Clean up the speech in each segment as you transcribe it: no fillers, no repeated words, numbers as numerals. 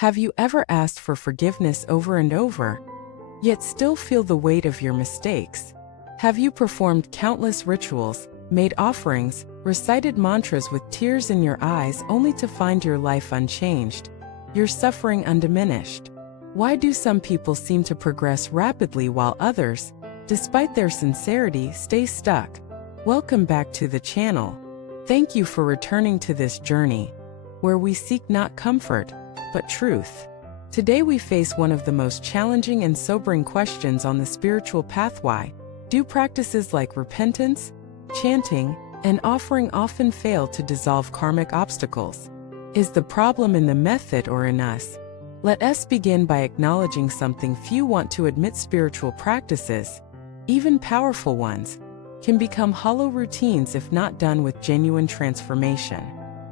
Have you ever asked for forgiveness over and over, yet still feel the weight of your mistakes? Have you performed countless rituals, made offerings, recited mantras with tears in your eyes only to find your life unchanged, your suffering undiminished? Why do some people seem to progress rapidly while others, despite their sincerity, stay stuck? Welcome back to the channel. Thank you for returning to this journey, where we seek not comfort, but truth. Today we face one of the most challenging and sobering questions on the spiritual path. Why do practices like repentance, chanting, and offering often fail to dissolve karmic obstacles? Is the problem in the method or in us? Let us begin by acknowledging something few want to admit: spiritual practices, even powerful ones, can become hollow routines if not done with genuine transformation.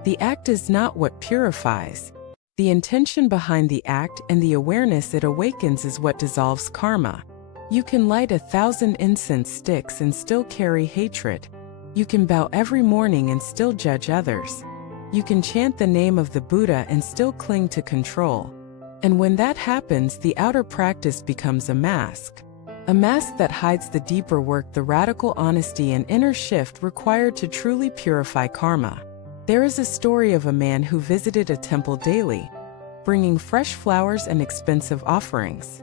The act is not what purifies. The intention behind the act and the awareness it awakens is what dissolves karma. You can light 1,000 incense sticks and still carry hatred. You can bow every morning and still judge others. You can chant the name of the Buddha and still cling to control. And when that happens, the outer practice becomes a mask that hides the deeper work, the radical honesty and inner shift required to truly purify karma. There is a story of a man who visited a temple daily, bringing fresh flowers and expensive offerings.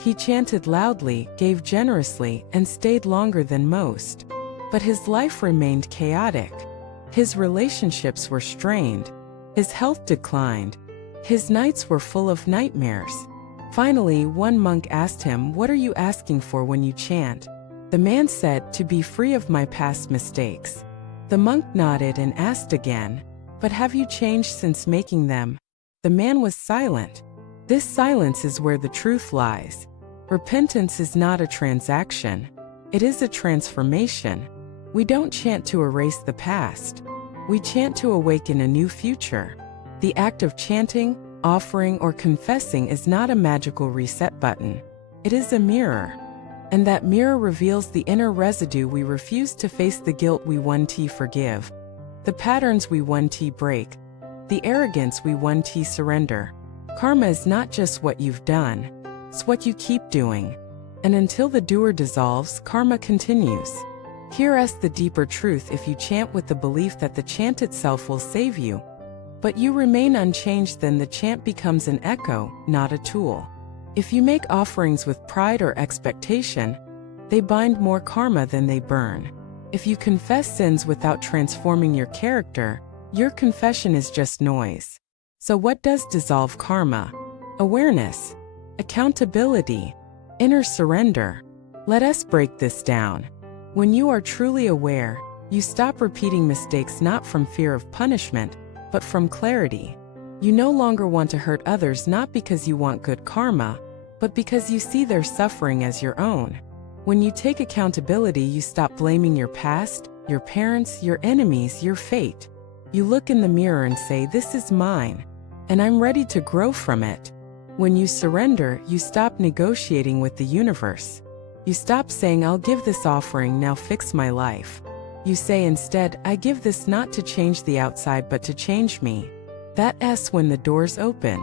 He chanted loudly, gave generously, and stayed longer than most. But his life remained chaotic. His relationships were strained. His health declined. His nights were full of nightmares. Finally, one monk asked him, "What are you asking for when you chant?" The man said, "To be free of my past mistakes." The monk nodded and asked again, "But have you changed since making them?" The man was silent. This silence is where the truth lies. Repentance is not a transaction. It is a transformation. We don't chant to erase the past. We chant to awaken a new future. The act of chanting, offering, or confessing is not a magical reset button. It is a mirror. And that mirror reveals the inner residue we refuse to face, the guilt we want to forgive, the patterns we want to break, the arrogance we want to surrender. Karma is not just what you've done, it's what you keep doing. And until the doer dissolves, karma continues. Hear us the deeper truth: if you chant with the belief that the chant itself will save you, but you remain unchanged, then the chant becomes an echo, not a tool. If you make offerings with pride or expectation, they bind more karma than they burn. If you confess sins without transforming your character, your confession is just noise. So what does dissolve karma? Awareness, accountability, inner surrender. Let us break this down. When you are truly aware, you stop repeating mistakes not from fear of punishment, but from clarity. You no longer want to hurt others, not because you want good karma, but because you see their suffering as your own. When you take accountability, you stop blaming your past, your parents, your enemies, your fate. You look in the mirror and say, "This is mine, and I'm ready to grow from it." When you surrender, you stop negotiating with the universe. You stop saying, "I'll give this offering, now fix my life." You say instead, "I give this not to change the outside but to change me." That's when the doors open.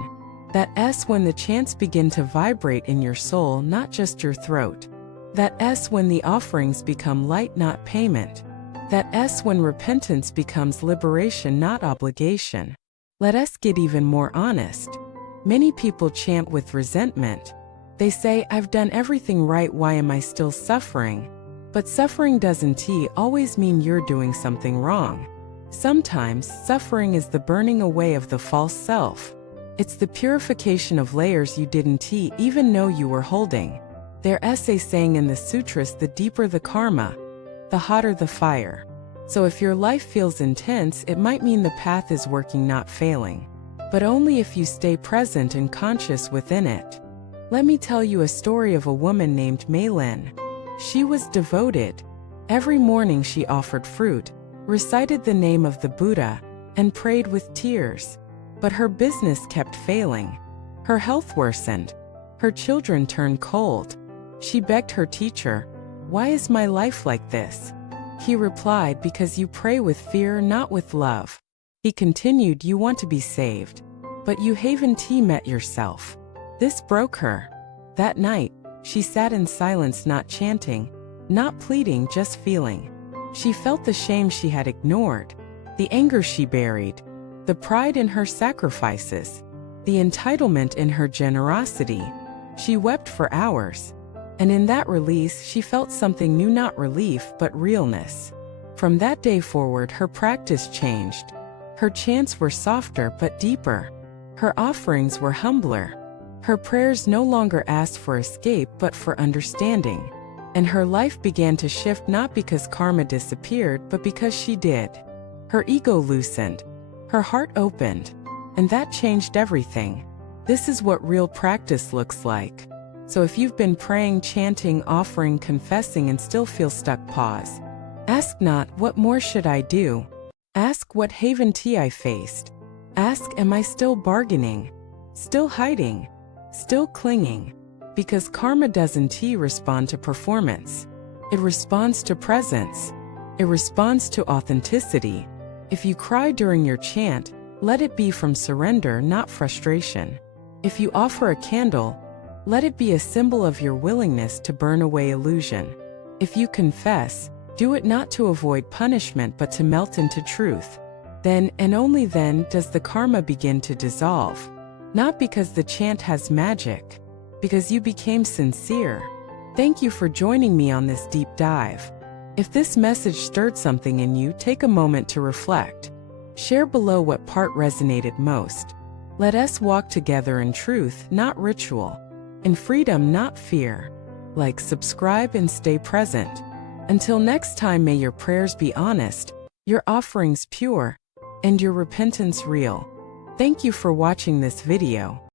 That's when the chants begin to vibrate in your soul, not just your throat. That's when the offerings become light, not payment. That's when repentance becomes liberation, not obligation. Let us get even more honest. Many people chant with resentment. They say, "I've done everything right, why am I still suffering?" But suffering doesn't always mean you're doing something wrong. Sometimes, suffering is the burning away of the false self. It's the purification of layers you didn't even know you were holding. There's a saying in the sutras, "The deeper the karma, the hotter the fire." So if your life feels intense, it might mean the path is working, not failing. But only if you stay present and conscious within it. Let me tell you a story of a woman named Maylin. She was devoted. Every morning she offered fruit, recited the name of the Buddha, and prayed with tears. But her business kept failing. Her health worsened. Her children turned cold. She begged her teacher, "Why is my life like this?" He replied, "Because you pray with fear, not with love." He continued, "You want to be saved, But you Haven T met yourself. This broke her. That night, she sat in silence, not chanting, not pleading, just feeling. She felt the shame she had ignored, the anger she buried, the pride in her sacrifices, the entitlement in her generosity. She wept for hours. And in that release, she felt something new, not relief, but realness. From that day forward, her practice changed. Her chants were softer but deeper. Her offerings were humbler. Her prayers no longer asked for escape but for understanding. And her life began to shift, not because karma disappeared, but because she did. Her ego loosened. Her heart opened. And that changed everything. This is what real practice looks like. So if you've been praying, chanting, offering, confessing, and still feel stuck, pause. Ask not, what more should I do? Ask, what Haven T I faced? Ask, am I still bargaining? Still hiding? Still clinging? Because karma doesn't respond to performance. It responds to presence. It responds to authenticity. If you cry during your chant, let it be from surrender, not frustration. If you offer a candle, let it be a symbol of your willingness to burn away illusion. If you confess, do it not to avoid punishment but to melt into truth. Then, and only then, does the karma begin to dissolve. Not because the chant has magic, because you became sincere. Thank you for joining me on this deep dive. If this message stirred something in you, take a moment to reflect. Share below what part resonated most. Let us walk together in truth, not ritual. In freedom, not fear. Like, subscribe, and stay present. Until next time, may your prayers be honest, your offerings pure, and your repentance real. Thank you for watching this video.